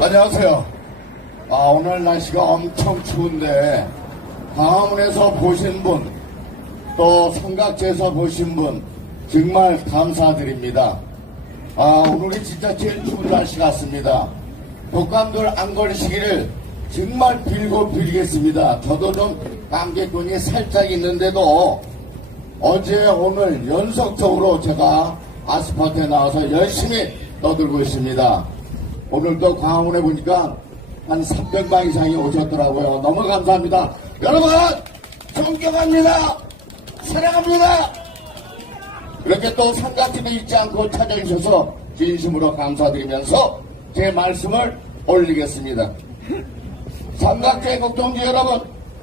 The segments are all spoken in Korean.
안녕하세요. 오늘 날씨가 엄청 추운데 광화문에서 보신 분, 또 삼각지에서 보신 분 정말 감사드립니다. 오늘이 진짜 제일 추운 날씨 같습니다. 독감들 안 걸리시기를 정말 빌고 빌겠습니다. 저도 좀 감기꾼이 살짝 있는데도 어제 오늘 연속적으로 제가 아스팔트에 나와서 열심히 떠들고 있습니다. 오늘도 광화문에 보니까 한 300만 이상이 오셨더라고요. 너무 감사합니다. 여러분 존경합니다. 사랑합니다. 이렇게 또 삼각집에 잊지 않고 찾아주셔서 진심으로 감사드리면서 제 말씀을 올리겠습니다. 삼각지 국동지 여러분,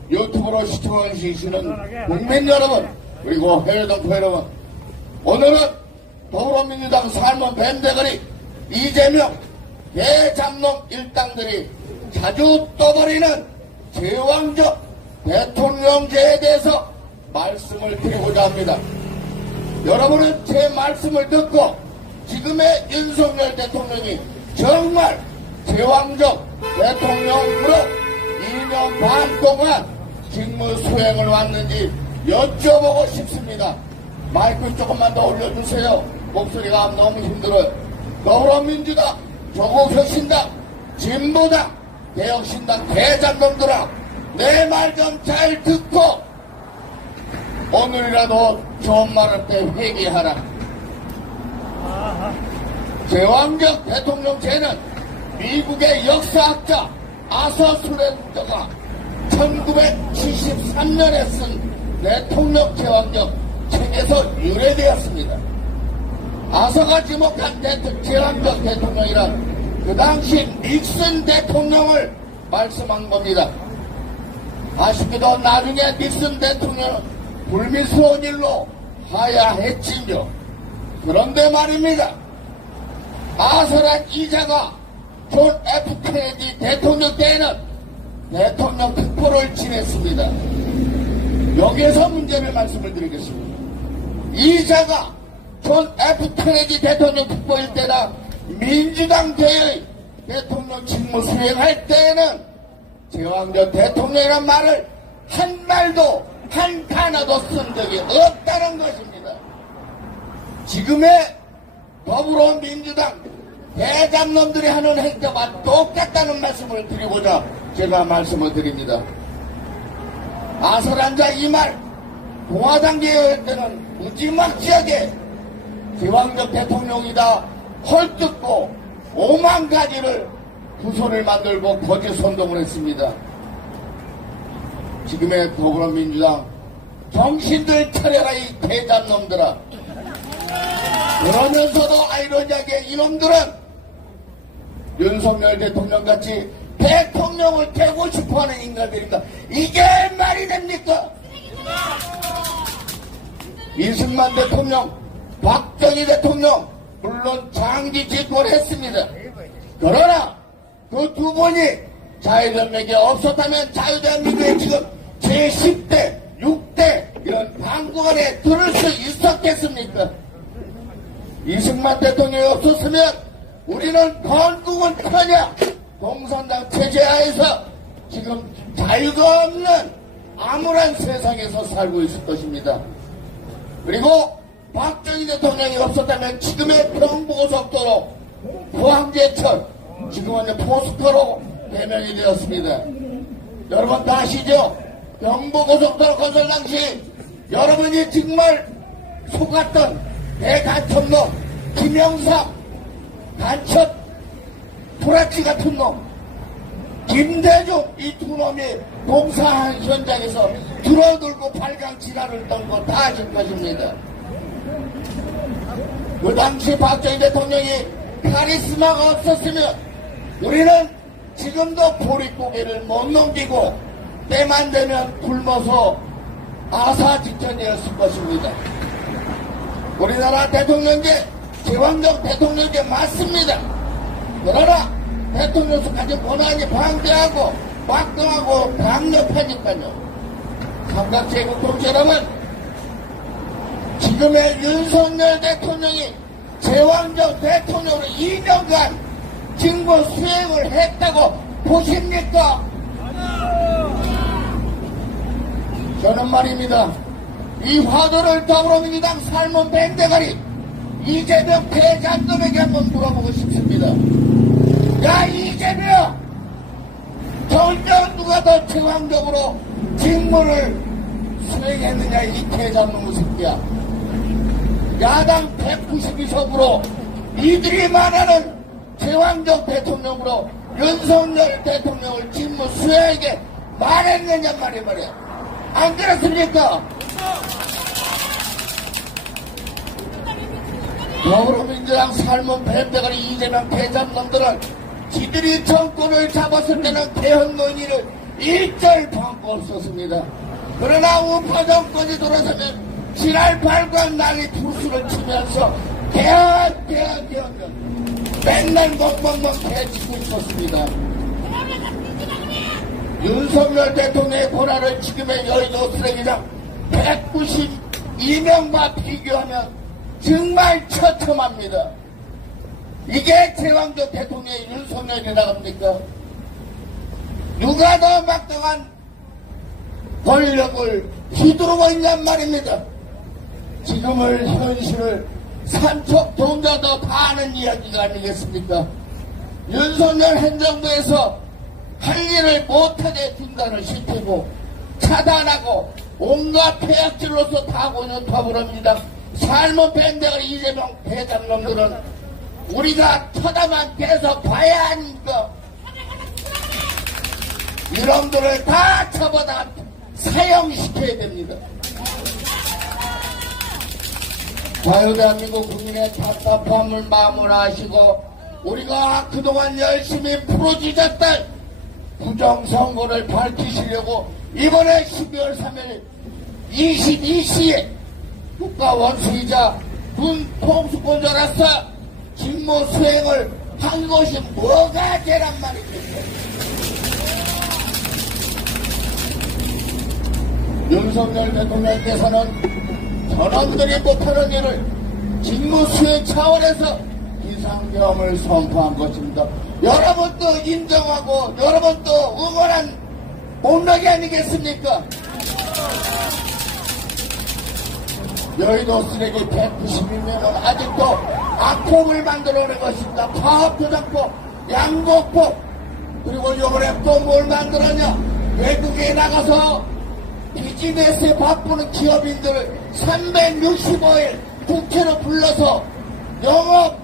유튜브로 시청해 주시는 국민 여러분, 그리고 해외 동포 여러분, 오늘은 더불어민주당 삶은 뱀대거리 이재명 대장놈 일당들이 자주 떠버리는 제왕적 대통령제에 대해서 말씀을 드리고자 합니다. 여러분은 제 말씀을 듣고 지금의 윤석열 대통령이 정말 제왕적 대통령으로 2년 반 동안 직무 수행을 왔는지 여쭤보고 싶습니다. 마이크 조금만 더 올려주세요. 목소리가 너무 힘들어요. 더불어민주당, 조국혁신당, 진보당, 개혁신당 대장놈들아, 내 말 좀 잘 듣고 오늘이라도 좋은 말할 때 회개하라. 제왕적 대통령제는 미국의 역사학자 아서 슬렌저가 1973년에 쓴 대통령 제왕적 책에서 유래되었습니다. 아서가 지목한 제왕적 대통령이란 그 당시 닉슨 대통령을 말씀한 겁니다. 아쉽게도 나중에 닉슨 대통령은 불미스러운 일로 하야했지요. 그런데 말입니다. 아서란 이자가 존 F 케네디 대통령 때에는 대통령 특보를 지냈습니다. 여기에서 문제를 말씀을 드리겠습니다. 이자가 존 F 케네디 대통령 특보일 때나 민주당 대의 대통령 직무 수행할 때에는 제왕적 대통령이란 말을 한 말도 한 단어도 쓴 적이 없다는 것입니다. 지금의 더불어민주당 대장놈들이 하는 행태와 똑같다는 말씀을 드리고자 제가 말씀을 드립니다. 아서란 자 이 말 공화당 개혁할 때는 무지막지하게 제왕적 대통령이다 헐뜯고 5만 가지를 구설을 만들고 거짓 선동을 했습니다. 지금의 더불어민주당 정신들 차려라 이 대장놈들아. 그러면서도 아이러니하게 이놈들은 윤석열 대통령같이 대통령을 되고 싶어하는 인간들입니다. 이게 말이 됩니까? 이승만 대통령, 박정희 대통령 물론 장기 집권을 했습니다. 그러나 그 두 분이 자유대한민국에 없었다면 자유대한민국에 지금 제10대, 6대 이런 방구 안에 들을 수 있었겠습니까? 이승만 대통령이 없었으면 우리는 건국은커녕 공산당 체제하에서 지금 자유가 없는 암울한 세상에서 살고 있을 것입니다. 그리고 박정희 대통령이 없었다면 지금의 경부고속도로 포항제철 지금은 포스코로 대명이 되었습니다. 여러분 다 아시죠? 경부고속도로 건설 당시 여러분이 정말 속았던 대간첩놈 김영삼 간첩 토라치 같은 놈 김대중 이 두 놈이 공사한 현장에서 들어들고 발광 지랄을 떤 거 다 아실 것입니다. 그 당시 박정희 대통령이 카리스마가 없었으면 우리는 지금도 보릿고개를 못 넘기고 때만 되면 굶어서 아사 직전이었을 것입니다. 우리나라 대통령제 제왕적 대통령제 맞습니다. 그러나 대통령수까지 권한이 방대하고 막강하고 강력하니까요. 삼각제국동 여러분, 지금의 윤석열 대통령이 제왕적 대통령으로 2년간 직무 수행을 했다고 보십니까? 저는 말입니다. 이 화두를 더불어민주당 삶은 밴대가리 이재명 대장놈에게 한번 물어보고 싶습니다. 야, 이재명! 전혀 누가 더 제왕적으로 직무를 수행했느냐, 이 대장놈의 새끼야. 야당 192석으로 이들이 말하는 제왕적 대통령으로 윤석열 대통령을 직무 수행하게 말했느냐 말이야. 안 그렇습니까? 더불어민주당 삶은 뱀대가리 이재명 대장놈들은 지들이 정권을 잡았을 때는 개헌 논의를 일절 방법 없었습니다. 그러나 우파 정권이 돌아서면 지랄 발광 난리 불수를 치면서 개헌 맨날 멍멍멍 해치고 있었습니다. 윤석열 대통령의 권한을 지금의 여의도 쓰레기장 192명과 비교하면 정말 처참합니다. 이게 제왕적 대통령의 윤석열이라고 합니까? 누가 더 막강한 권력을 휘두르고 있냔 말입니다. 지금을 현실을 산척동자도 다 아는 이야기가 아니겠습니까? 윤석열 행정부에서 할 일을 못하게 중단을 시키고 차단하고 온갖 폐악질로서 다 고는 더불어민주당 삶은 밴드가 이재명 대장놈들은 우리가 쳐다만 계속 봐야 하니까 이놈들을 다 잡아다 사형시켜야 됩니다. 자유대한민국 국민의 답답함을 마음을 아시고 우리가 그동안 열심히 풀어주셨던 부정선거를 밝히시려고 이번에 12월 3일 22시에 국가원수이자 군통수권자로서 직무 수행을 한 것이 뭐가 되란 말입니까? 윤석열 대통령께서는 저놈들이 못하는 일을 직무 수행 차원에서 비상계엄을 선포한 것입니다. 여러분도 인정하고 여러분도 응원한 공력이 아니겠습니까? 여의도 쓰레기 192명은 아직도 악폭을 만들어낸 것입니다. 파업조작폭, 양곡폭, 그리고 이번에 또 뭘 만들었냐? 외국에 나가서 비즈니스에 바쁘는 기업인들을 365일 국회로 불러서 영업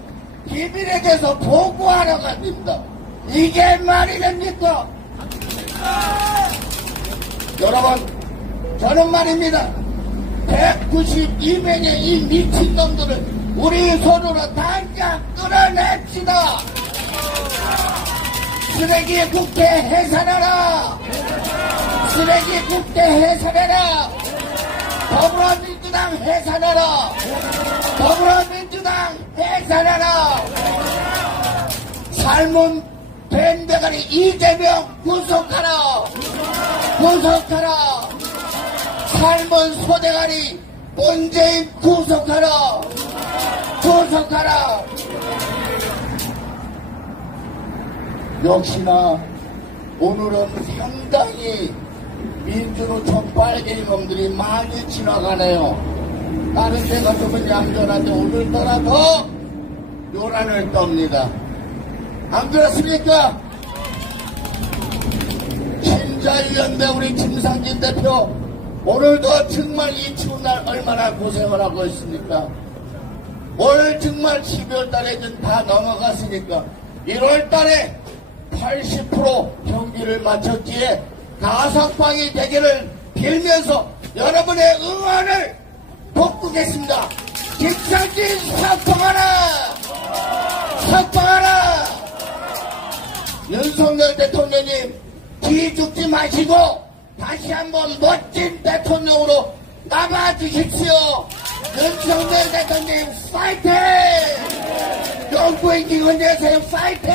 비밀에 대해서 보고하러 갑니다. 이게 말이 됩니까? 여러분, 저는 말입니다. 192명의 이 미친놈들을 우리 손으로 당장 끌어냅시다. 쓰레기 국회 해산하라. 쓰레기 국회 해산하라. 더불어민주당 해산하라. 더불어민주당 해산하라. 삶은 밴드가리 이재명 구속하라. 구속하라. 삶은 소대가리 문재인 구속하라. 구속하라. 역시나 오늘은 상당히 민주노총 빨갱이 놈들이 많이 지나가네요. 다른 데 같으면 얌전한데 오늘따라도 요란을 떱니다. 안 그렇습니까? 신자유연대 우리 김상진 대표 오늘도 정말 이 추운 날 얼마나 고생을 하고 있습니까? 오늘 정말 12월 달에 다 넘어갔으니까 1월 달에 80% 경기를 마쳤기에 가석방이 되기를 빌면서 여러분의 응원을 복구겠습니다. 김상진 석방하라! 석방하라! 윤석열 대통령님 기죽지 마시고 다시 한번 멋진 대통령으로 남아주십시오. 윤석열 대통령 파이팅! 영구의 기원대에서 파이팅!